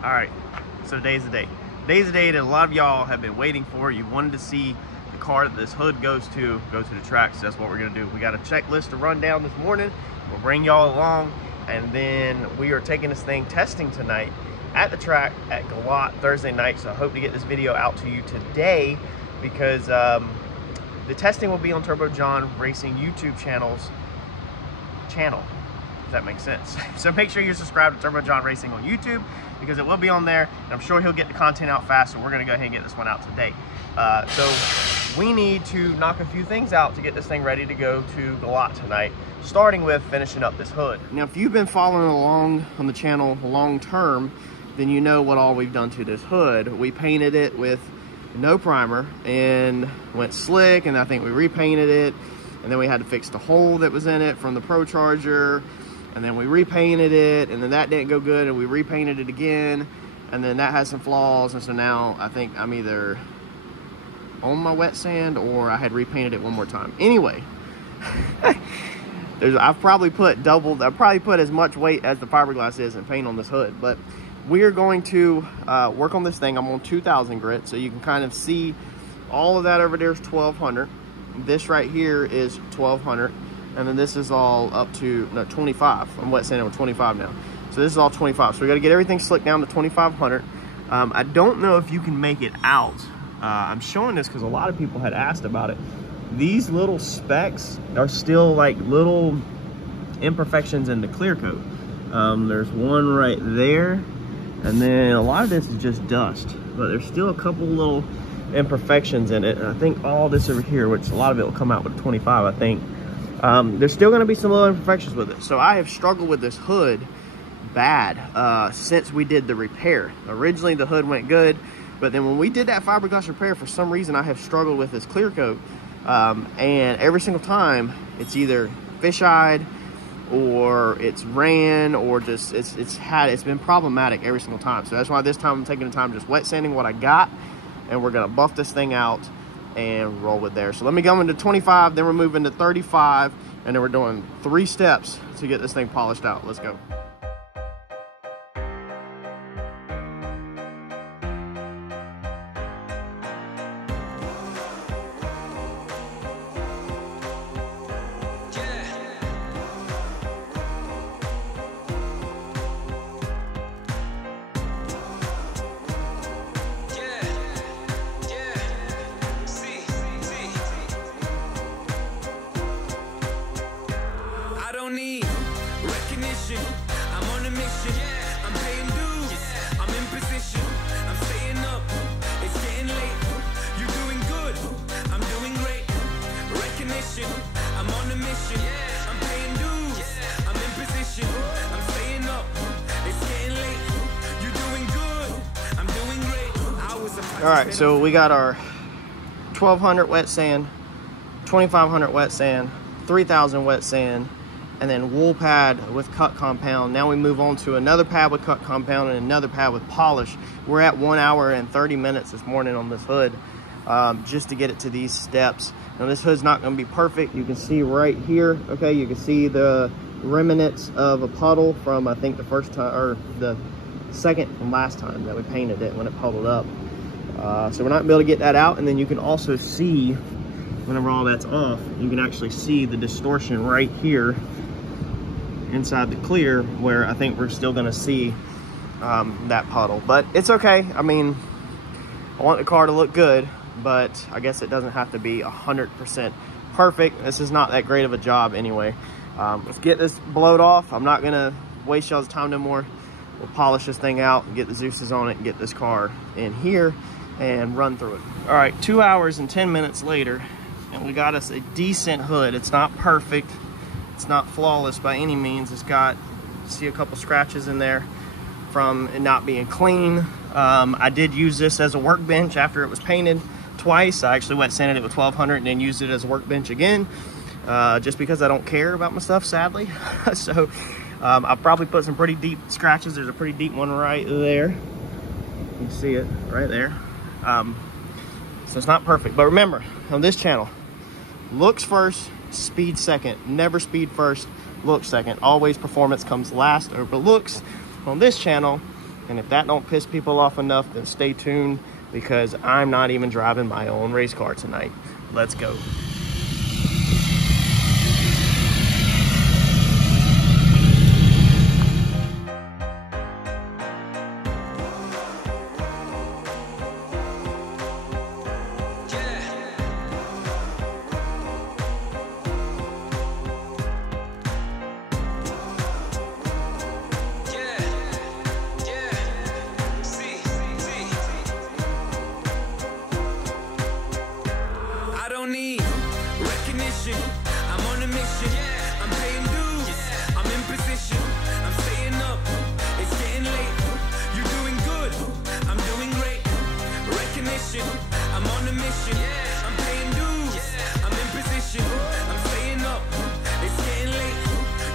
All right, so today's the day. Today's the day that a lot of y'all have been waiting for. You wanted to see the car that this hood goes to the track, so that's what we're gonna do. We got a checklist to run down this morning. We'll bring y'all along, and then we are taking this thing testing tonight at the track at Gallot Thursday night. So I hope to get this video out to you today because the testing will be on Turbo John Racing YouTube channel, if that makes sense. So make sure you're subscribed to Turbo John Racing on YouTube because it will be on there, and I'm sure he'll get the content out fast, so we're gonna go ahead and get this one out today. So we need to knock a few things out to get this thing ready to go to Gallot tonight, starting with finishing up this hood. Now, if you've been following along on the channel long term, then you know what all we've done to this hood. We painted it with no primer and went slick, and I think we repainted it, and then we had to fix the hole that was in it from the Procharged, and then we repainted it, and then that didn't go good, and we repainted it again, and then that has some flaws, and so now I think I'm either on my wet sand or I had repainted it one more time. Anyway, I've probably put as much weight as the fiberglass is in paint on this hood, but we are going to work on this thing. I'm on 2000 grit, so you can kind of see all of that over there is 1200. This right here is 1200, and then this is all up to 25. I'm wet sanding with 25 now, so this is all 25. So we got to get everything slicked down to 2500. I don't know if you can make it out. I'm showing this because a lot of people had asked about it. These little specks are still like little imperfections in the clear coat. There's one right there, and then a lot of this is just dust, but there's still a couple little imperfections in it. And I think all this over here, which a lot of it will come out with a 25, I think. There's still going to be some little imperfections with it. So I have struggled with this hood bad since we did the repair. Originally the hood went good, but then when we did that fiberglass repair, for some reason I have struggled with this clear coat, and every single time it's either fish-eyed or it's ran, or just it's been problematic every single time. So that's why this time I'm taking the time just wet sanding what I got, and we're gonna buff this thing out and roll it there. So let me go into 25, then we're moving to 35, and then we're doing 3 steps to get this thing polished out. Let's go. I'm on a mission, I'm paying dues, I'm in position, I'm staying up, it's getting late, you're doing good, I'm doing great, recognition, I'm on a mission, I'm paying dues, I'm in position, I'm staying up, it's getting late, you're doing good, I'm doing great. All right, so we got our 1200 wet sand, 2500 wet sand, 3000 wet sand, and then wool pad with cut compound. Now we move on to another pad with cut compound and another pad with polish. We're at 1 hour and 30 minutes this morning on this hood, just to get it to these steps. Now this hood's not gonna be perfect. You can see right here, okay, you can see the remnants of a puddle from, I think, the first time, or the second from last time that we painted it when it puddled up. So we're not gonna be able to get that out. And then you can also see, whenever all that's off, you can actually see the distortion right here inside the clear, where I think we're still gonna see that puddle, but it's okay. I mean, I want the car to look good, but I guess it doesn't have to be 100% perfect. This is not that great of a job anyway. Let's get this blowed off. I'm not gonna waste y'all's time no more. We'll polish this thing out and get the Zeus's on it and get this car in here and run through it. All right, 2 hours and 10 minutes later, and we got us a decent hood. It's not perfect, it's not flawless by any means. It's got, see, a couple scratches in there from it not being clean. I did use this as a workbench after it was painted twice. I actually wet sanded it with 1200 and then used it as a workbench again, just because I don't care about my stuff, sadly. So I've probably put some pretty deep scratches. There's a pretty deep one right there. You can see it right there. So it's not perfect, but remember, on this channel, looks first, speed second. Never speed first, looks second. Always performance comes last over looks. On this channel, And if that don't piss people off enough, then stay tuned, because I'm not even driving my own race car tonight. Let's go. I'm on a mission, I'm paying dues, I'm in position, I'm staying up, it's getting late, you're doing good, I'm doing great, recognition, I'm on a mission, I'm paying dues, I'm in position, I'm staying up, it's getting late,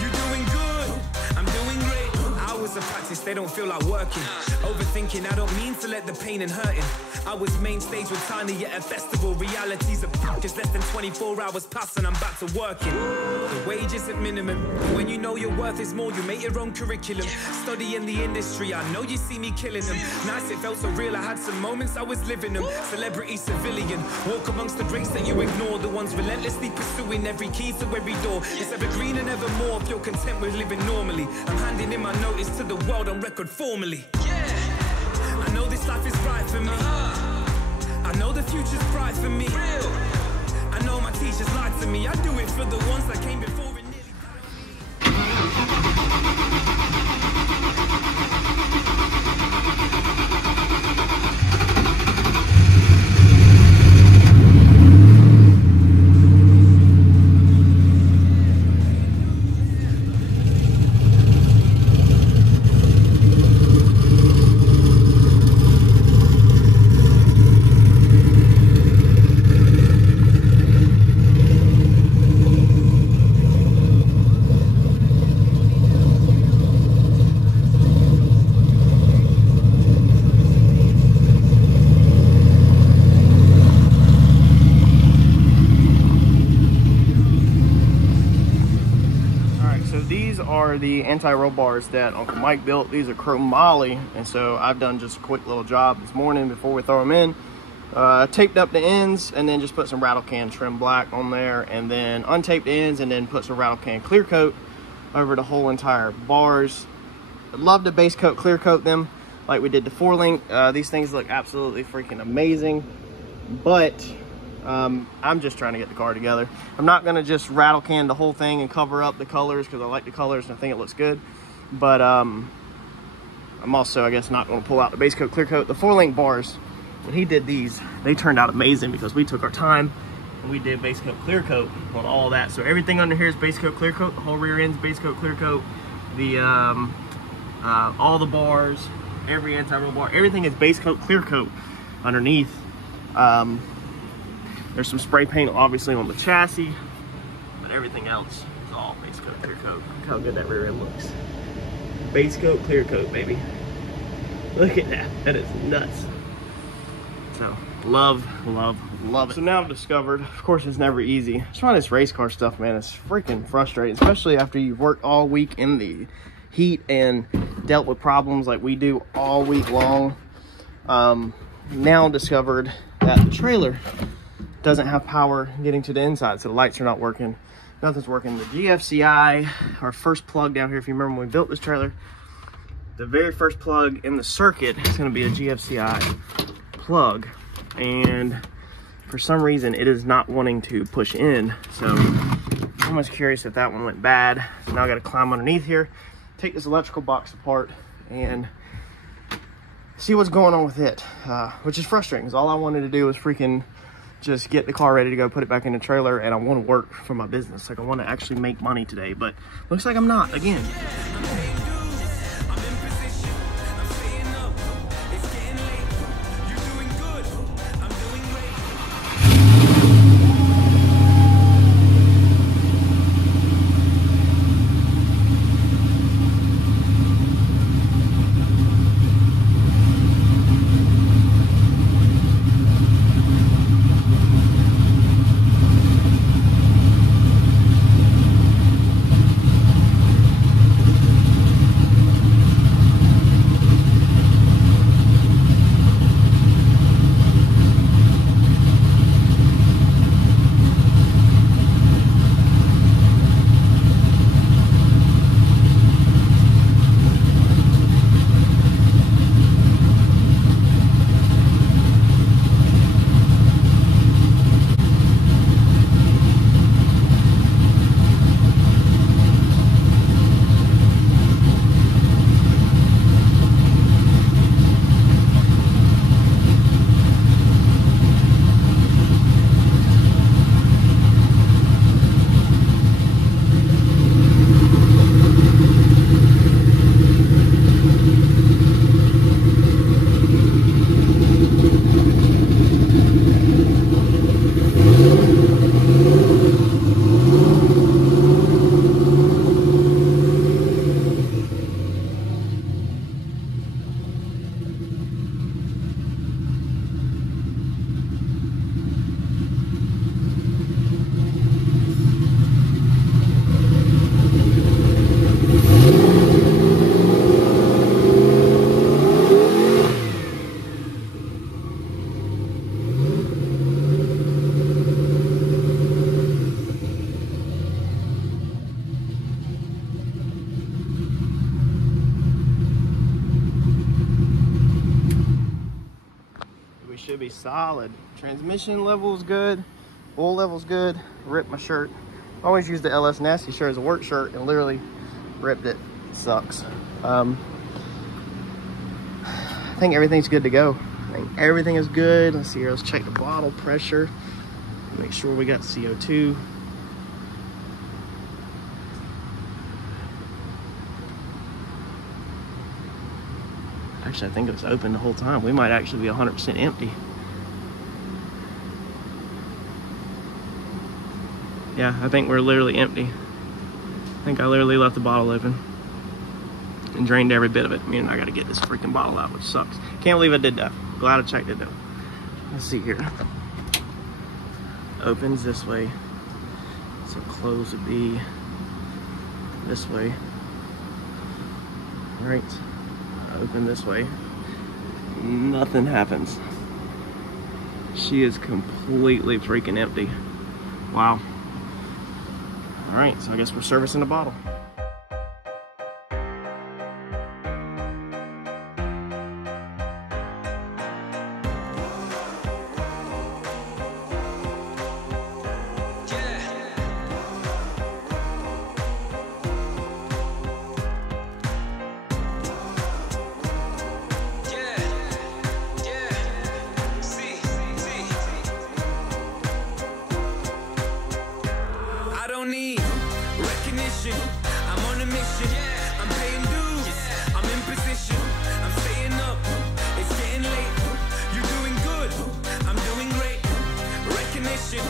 you're doing good, I'm doing great. Hours of practice, they don't feel like working, overthinking, I don't mean to let the pain and hurting. I was main stage with Tiny at a festival. Realities are just less than 24 hours past and I'm back to working. The wage isn't minimum. When you know your worth is more, you make your own curriculum. Study in the industry, I know you see me killing them. Nice, it felt so real, I had some moments I was living them. Celebrity, civilian, walk amongst the greats that you ignore. The ones relentlessly pursuing every key to every door. It's evergreen and evermore if you're content with living normally. I'm handing in my notice to the world on record formally. I know this life is right for me. I know the future's bright for me. I know my teachers lied to me. I do it for the ones that came before and nearly are the anti-roll bars that Uncle Mike built. These are chromoly, and so I've done just a quick little job this morning before we throw them in. Taped up the ends and then just put some rattle can trim black on there, and then untaped the ends and then put some rattle can clear coat over the whole entire bars. I'd love to base coat, clear coat them like we did the 4-link. These things look absolutely freaking amazing, but I'm just trying to get the car together. I'm not going to just rattle can the whole thing and cover up the colors because I like the colors and I think it looks good. But I'm also, I guess, not going to pull out the base coat, clear coat. The 4-link bars, when he did these, they turned out amazing because we took our time and we did base coat, clear coat on all that. So everything under here is base coat, clear coat. The whole rear end's base coat, clear coat. The all the bars, every anti-roll bar, everything is base coat, clear coat underneath. There's some spray paint obviously on the chassis, but everything else is all base coat, clear coat. Look how good that rear end looks. Base coat, clear coat, baby. Look at that. That is nuts. So love, love, love it. So now I've discovered, of course it's never easy. Just trying this race car stuff, man, it's freaking frustrating, especially after you've worked all week in the heat and dealt with problems like we do all week long. Now discovered that the trailer doesn't have power getting to the inside, so the lights are not working, nothing's working. The GFCI, our first plug down here, if you remember when we built this trailer, the very first plug in the circuit is going to be a GFCI plug, and for some reason it is not wanting to push in. So I'm almost curious if that one went bad. So now I got to climb underneath here, take this electrical box apart and see what's going on with it, which is frustrating because all I wanted to do was freaking just get the car ready to go, put it back in the trailer, and I want to work for my business. Like, I want to actually make money today, but looks like I'm not again. solid. Transmission level is good. Oil level's good. Ripped my shirt. Always use the LS Nasty shirt as a work shirt and literally ripped it. Sucks. I think everything's good to go. I think everything is good. Let's see here. Let's check the bottle pressure. Make sure we got CO2. Actually, I think it was open the whole time. We might actually be 100% empty. Yeah, I think we're literally empty. I think I literally left the bottle open and drained every bit of it. Meaning I gotta get this freaking bottle out, which sucks. Can't believe I did that. Glad I checked it though. Let's see here. Opens this way. So close would be this way. All right. Open this way. Nothing happens. She is completely freaking empty. Wow. All right, so I guess we're servicing the bottle. I'm on a mission, I'm paying dues, I'm in position, I'm staying up, it's getting late, you're doing good, I'm doing great, recognition,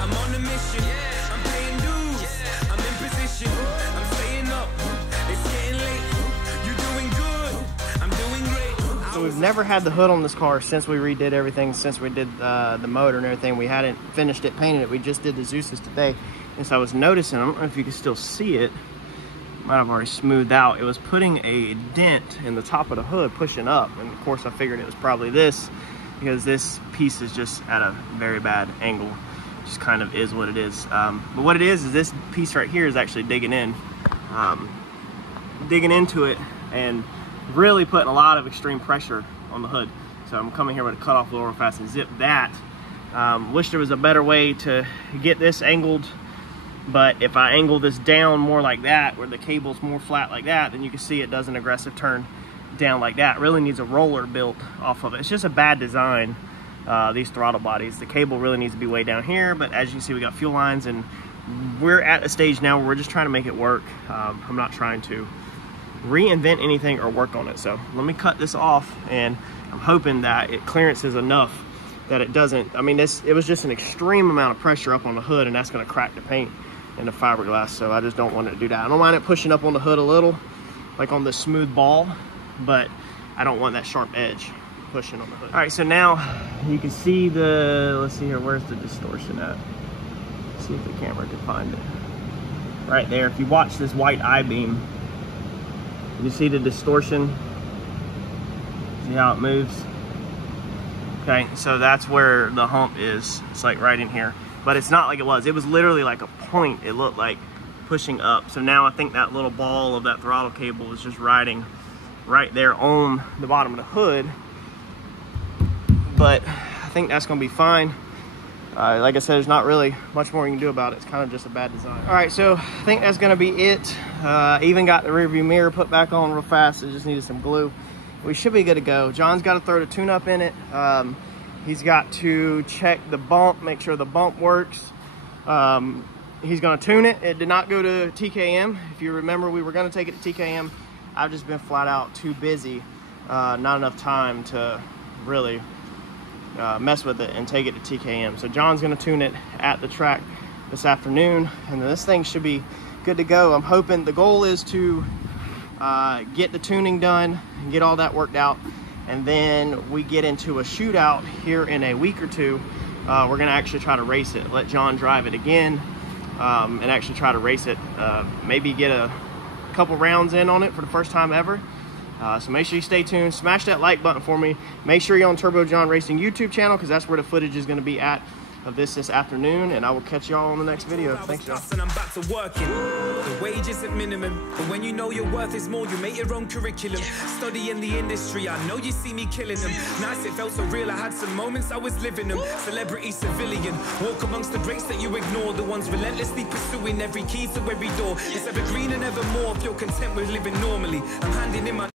I'm on a mission, I'm paying dues, I'm in position, I'm staying up, it's getting late, you're doing good, I'm doing great. So we've never had the hood on this car since we redid everything, since we did the motor and everything. We hadn't finished it, painted it. We just did the Zeus's today. And so I was noticing, I don't know if you can still see it, might have already smoothed out. It was putting a dent in the top of the hood, pushing up. And of course I figured it was probably this, because this piece is just at a very bad angle. Just kind of is what it is. But what it is this piece right here is actually digging in, digging into it and really putting a lot of extreme pressure on the hood. So I'm coming here with a cutoff blower fast and zip that. Wish there was a better way to get this angled. But if I angle this down more like that, where the cable's more flat like that, then you can see it does an aggressive turn down like that. It really needs a roller built off of it. It's just a bad design, these throttle bodies. The cable really needs to be way down here, but as you can see, we got fuel lines, and we're at a stage now where we're just trying to make it work. I'm not trying to reinvent anything or work on it. So let me cut this off, and I'm hoping that it clearances enough that it doesn't, I mean, it was just an extreme amount of pressure up on the hood, and that's gonna crack the paint and the fiberglass, so I just don't want it to do that. I don't mind it pushing up on the hood a little, like on the smooth ball, but I don't want that sharp edge pushing on the hood. All right, so now you can see let's see here, where's the distortion at? Let's see if the camera can find it. Right there, if you watch this white I-beam, you see the distortion? See how it moves? Okay, so that's where the hump is. It's like right in here. But it's not like it was. It was literally like a point, it looked like, pushing up. So now I think that little ball of that throttle cable is just riding right there on the bottom of the hood. But I think that's gonna be fine. Like I said, there's not really much more you can do about it. It's kind of just a bad design. All right, so I think that's gonna be it. Even got the rearview mirror put back on real fast. It just needed some glue. We should be good to go. John's got to throw the tune-up in it. He's got to check the bump, make sure the bump works. He's gonna tune it. It did not go to TKM. If you remember, we were gonna take it to TKM. I've just been flat out too busy. Not enough time to really mess with it and take it to TKM. So John's gonna tune it at the track this afternoon, and then this thing should be good to go. I'm hoping, the goal is to get the tuning done and get all that worked out, and then we get into a shootout here in a week or two. We're gonna actually try to race it, let John drive it again, and actually try to race it. Maybe get a couple rounds in on it for the first time ever. So make sure you stay tuned, smash that like button for me. Make sure you're on Turbo John Racing YouTube channel, because that's where the footage is gonna be at. of this afternoon, and I will catch y'all on the next video. Thanks, y'all. And I'm back to working. The wage isn't minimum, but when you know your worth is more, you make your own curriculum. Study in the industry, I know you see me killing them. Nice, it felt so real, I had some moments I was living them. Celebrity, civilian, walk amongst the greats that you ignore, the ones relentlessly pursuing every key to every door. It's evergreen and evermore if you're content with living normally. I'm handing in my